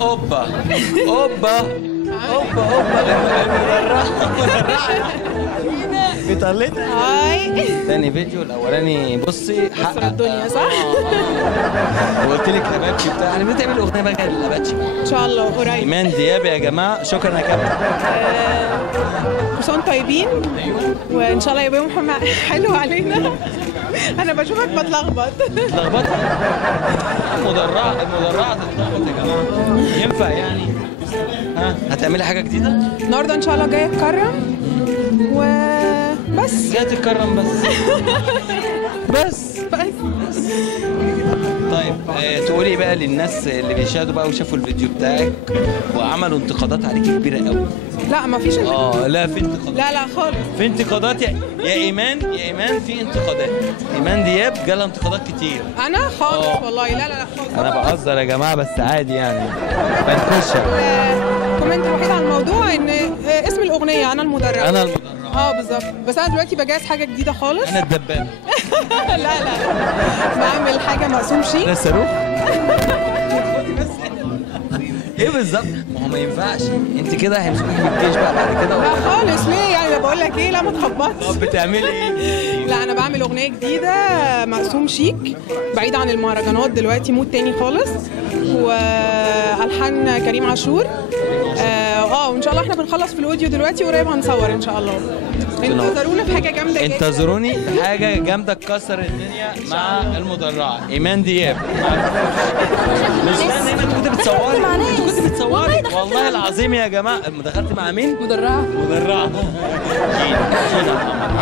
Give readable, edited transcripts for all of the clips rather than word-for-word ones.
اوبا اوبا اوبا اوبا بيطلتها. هاي تاني فيديو، الاولاني بصي حق الدنيا صح؟ وقلت لك لاباتشي بتاع احنا بنعمل اغنيه بقى للاباتشي ان شاء الله قريب. ايمان دياب يا جماعه. شكرا يا كابتن. كل سنه طيبين. ايوه وان شاء الله يبقى يوم حلو علينا. انا بشوفك بتلخبط. اتلخبطت. المدرعه تتلخبط يا جماعه. ينفع يعني؟ ها هتعملي حاجه جديده؟ النهارده ان شاء الله جايه اتكرم وبس. جايه تتكرم بس. طيب تقولي بقى للناس اللي بيشاهدوا بقى وشافوا الفيديو بتاعك وعملوا انتقادات عليكي كبيره قوي. لا ما فيش لا في انتقادات. لا خالص في انتقادات يا ايمان في انتقادات. ايمان دياب جالها انتقادات كتير. انا خالص والله. لا خالص. انا بهزر يا جماعه بس عادي يعني بنكشف. الكومنت الوحيد على الموضوع ان اسم الاغنيه انا المدرعه. بالظبط. بس انا دلوقتي بجهز حاجه جديده خالص. انا الدبابه. لا بعمل حاجه مقسوم شيك. انا الصاروخ. ايه بالظبط؟ ما هو ما ينفعش انت كده هيمسكوك من الجيش بقى بعد كده. لا خالص. ليه يعني؟ بقول لك ايه، لا ما تخبطش. طب بتعملي ايه؟ لا انا بعمل اغنيه جديده مقسوم شيك بعيد عن المهرجانات، دلوقتي مود تاني خالص، والحان كريم عاشور. وان شاء الله احنا بنخلص في الاوديو دلوقتي، قريب هنصور ان شاء الله. انتظرونا في حاجه جامده جدا. انتظروني في حاجه جامده تكسر الدنيا مع المدرعه ايمان دياب. مش انا كنت بتصوري. والله العظيم يا جماعه. دخلت مع مين؟ مدرعه.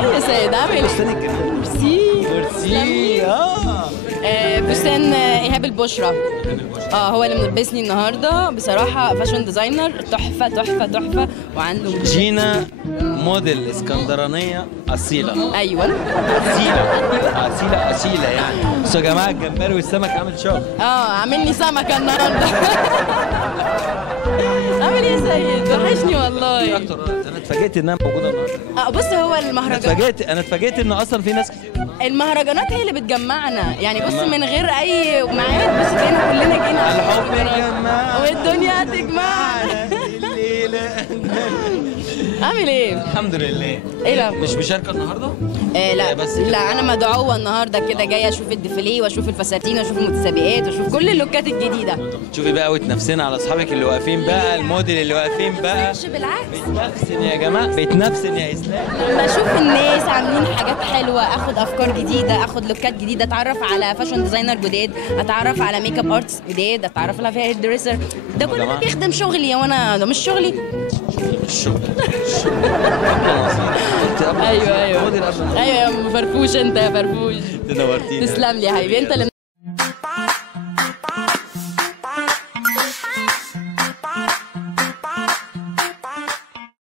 جينا يا سيد عامل ايه؟ فستان الجميل. ميرسي. فستان ايهاب البشرى. هو اللي ملبسني النهارده. بصراحه فاشن ديزاينر تحفه وعنده جينا موديل اسكندرانيه اصيله. ايوه اصيله يعني. بصوا يا جماعه الجمبري والسمك عامل شغل. عامل لي سمكه النهارده. عامل ايه يا سيد؟ وحشني والله. اكتر. انا اتفاجئت انها موجوده النهارده. بص هو المهرجانات. انا اتفاجئت ان اصلا في ناس كتير. المهرجانات هي اللي بتجمعنا يعني. بص من غير اي ميعاد بس جينا كلنا جينا. الحب يجمعنا والدنيا هتجمعنا الليله. عامل ايه؟ الحمد لله. ايه لا مش مشاركه النهارده؟ لا بس لا انا مدعوه النهارده كده، جايه اشوف الديفيليه واشوف الفساتين واشوف المتسابقات واشوف كل اللوكات الجديده. شوفي بقى وتنافسين على اصحابك اللي واقفين بقى، الموديل اللي واقفين بقى. مش بالعكس، بتنافسن يا جماعه، بتنافسن يا اسلام. بشوف الناس عاملين حاجات حلوه، اخد افكار جديده، اخد لوكات جديده، اتعرف على فاشن ديزاينر جداد، اتعرف على ميك اب ارتست جداد، اتعرف على هير دريسر. ده كله ده بيخدم شغلي وانا ده مش شغلي. الشغل. ايوه يا فرفوش، انت يا فرفوش تنورتيني. تسلم لي يا حبيبي. انت اللي